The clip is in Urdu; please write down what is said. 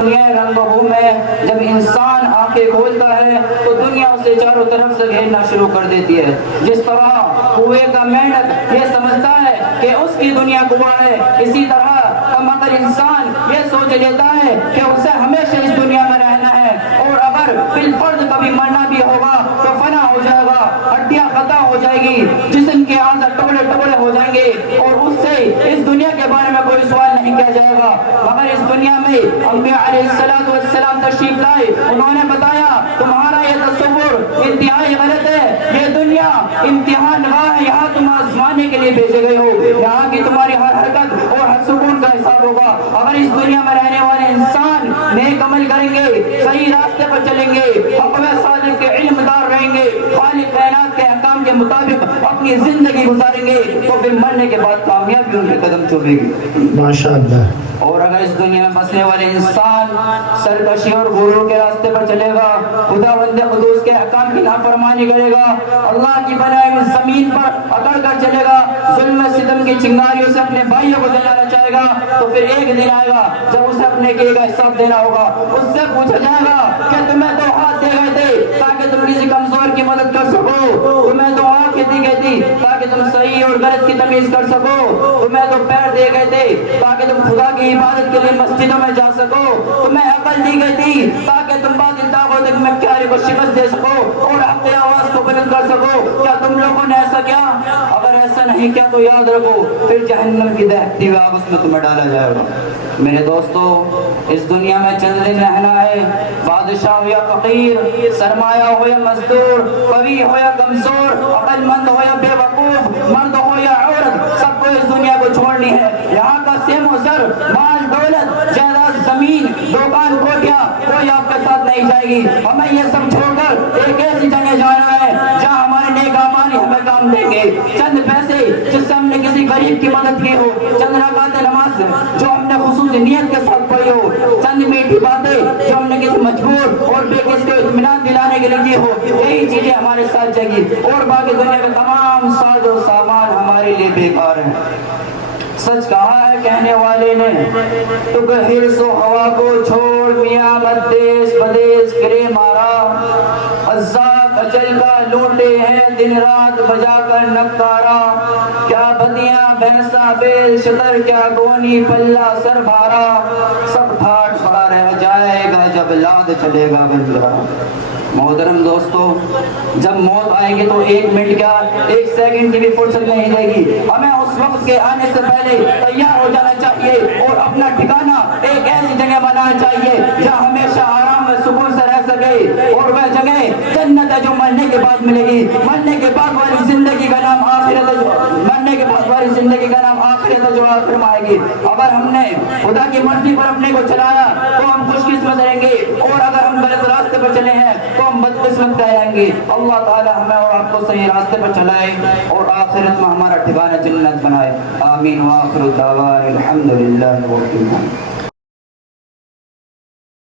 دنیا رنگ بھو میں جب انسان آنکھیں کھولتا ہے تو دنیا اسے چاروں طرف سے گھیرنا شروع کر دیتی ہے. جس طرح کنویں کا مینڈک یہ سمجھتا ہے کہ اس کی دنیا کنواں ہے، اسی طرح مگر انسان یہ سوچ لیتا ہے کہ اسے ہمیشہ اس دنیا میں رہنا ہے، اور اگر بالفرض کبھی مرنا بھی ہوگا تو فنا ہو جائے گا، ہڈیاں قطع ہو جائے گی، جسم کے اعضاء ٹکڑے ٹکڑے ہو جائیں گے، اور اس سے اس دنیا کے بارے میں کوئی سوال نہیں کیا جائے گا. مگر اس دنیا میں انبیاء علیہ السلام تشریف لائے، انہوں نے بتایا تمہارا یہ تصور انتہائی غلط ہے، یہ دنیا امتحان گاہ ہے، یہاں تم آزمانے کے لیے بھیجے گئے ہو، یہاں کی تمہاری ہر حرکت اور ہر سکون کا حساب ہوگا. اگر اس دنیا میں رہنے والے انسان نیک عمل کریں گے، صحیح راستے پر چلیں گے، حق و صادق کے علم دار رہیں گے، خالق کائنات کے احکام کے مطابق اپنی زندگی گزاریں گے، تو پھر مرنے کے بعد کامیابی ان کے قدم چومے گی. ماشاءاللہ. اور اگر اس دنیا میں بسنے والے انسان سرکشی اور غرور کے راستے پر چلے گا، خدا بندے قدوس کے احکام کی نافرمانی کرے گا، اللہ کی بنائی ہوئی زمین پر اکڑ کر چلے گا، ظلم ستم کی چنگاریوں سے اپنے بھائیوں کو جلانا چاہے گا، تو پھر ایک دن آئے گا جب اسے اپنے کیے کا حساب دینا ہوگا. اس سے پوچھا جائے گا کہ تمہیں تو ہاتھ دے گئے تھے تاکہ تم کسی کمزور کی مدد کر سکو، تمہیں تو آنکھیں دی گئی تھی تاکہ تم صحیح اور غلط کی تمیز کر سکو، تمہیں تو پیر دے گئے تھے تاکہ تم خدا کی عبادت کے لیے مسجدوں میں جا سکو، تمہیں عقل دی گئی تھی تاکہ تم باطل طاقتوں میں پیارے کو شکست دے سکو اور حق کی آواز کو بلند کر سکو. کیا تم لوگوں نے ایسا کیا؟ اگر ایسا نہیں کیا تو یاد رکھو پھر جہنم کی دہتی ہوئی آگ اس میں تمہیں ڈالا جائے گا. میرے دوستو، اس دنیا میں چند دن رہنا ہے. بادشاہ ہو یا فقیر، سرمایہ ہو یا مزدور، قوی ہو یا کمزور، عقل مند ہو یا بے وقوف، مرد ہو یا عورت، سب کو اس دنیا کو چھوڑنی ہے. یہاں کا سیم و زر، مال دولت، جائیداد، زمین، دکان، کوٹیاں، کوئی آپ کے ساتھ نہیں جائے گی. ہمیں یہ سب چھوڑ کر ایک ایسی جگہ جانا ہے جہاں ہمارے نیک اعمال ہمیں کام دیں گے. چند پیسے جس سے ہم نے کسی غریب کی مدد کی ہو، چند رکعت نماز جو ہم نے خصوصی نیت کے ساتھ پڑھی ہو، چند میٹھی باتیں جو ہم نے کسی مجبور اور بے کس کو اطمینان دلانے کے لیے کی ہو، یہی چیزیں ہمارے ساتھ جائیں گی، اور باقی دنیا کے تمام ساز و سامان ہمارے لیے بیکار ہیں. سچ کہا ہے کہنے والے نے، تو حرص و ہوا کو چھوڑ میاں مت دیش بدیش کرے مارا، عذاب اجل کا لوٹے ہیں دن رات بجا کر نکارا، کیا بدیاں بھینسا بیل شتر کیا گونی پلہ سر بھارا، سب پھاٹ پڑا رہ جائے گا جب لاد چلے گا بندرا. محترم دوستو، جب موت آئے گی تو ایک منٹ کیا، ایک سیکنڈ کی بھی فرصت نہیں دے گی. ہمیں اس وقت کے آنے سے پہلے تیار ہو جانا چاہیے اور اپنا ٹھکانہ ایک ایسی جگہ بنانا چاہیے جہاں ہمیشہ آرام و سکون سے رہ سکے، اور وہ جگہ جنت ہے جو مرنے کے بعد ملے گی. مرنے کے بعد والی زندگی کا نام آخرت ہے، مرنے کے بعد والی زندگی کا نام آخرت ہے جو آخر آئے گی. اگر ہم نے خدا کی مرضی پر اپنے کو چلایا تو ہم خوش قسمت رہیں گے، اور اگر ہم غلط راستے پر چلے ہیں تو ہم بدقسمت کہلائیں گے. اللہ تعالی ہمیں اور آپ کو صحیح راستے پر چلائے اور آخرت میں ہمارا ٹھکانہ جنت بنائے. آمین. وآخر دعوانا الحمدللہ رب العالمین.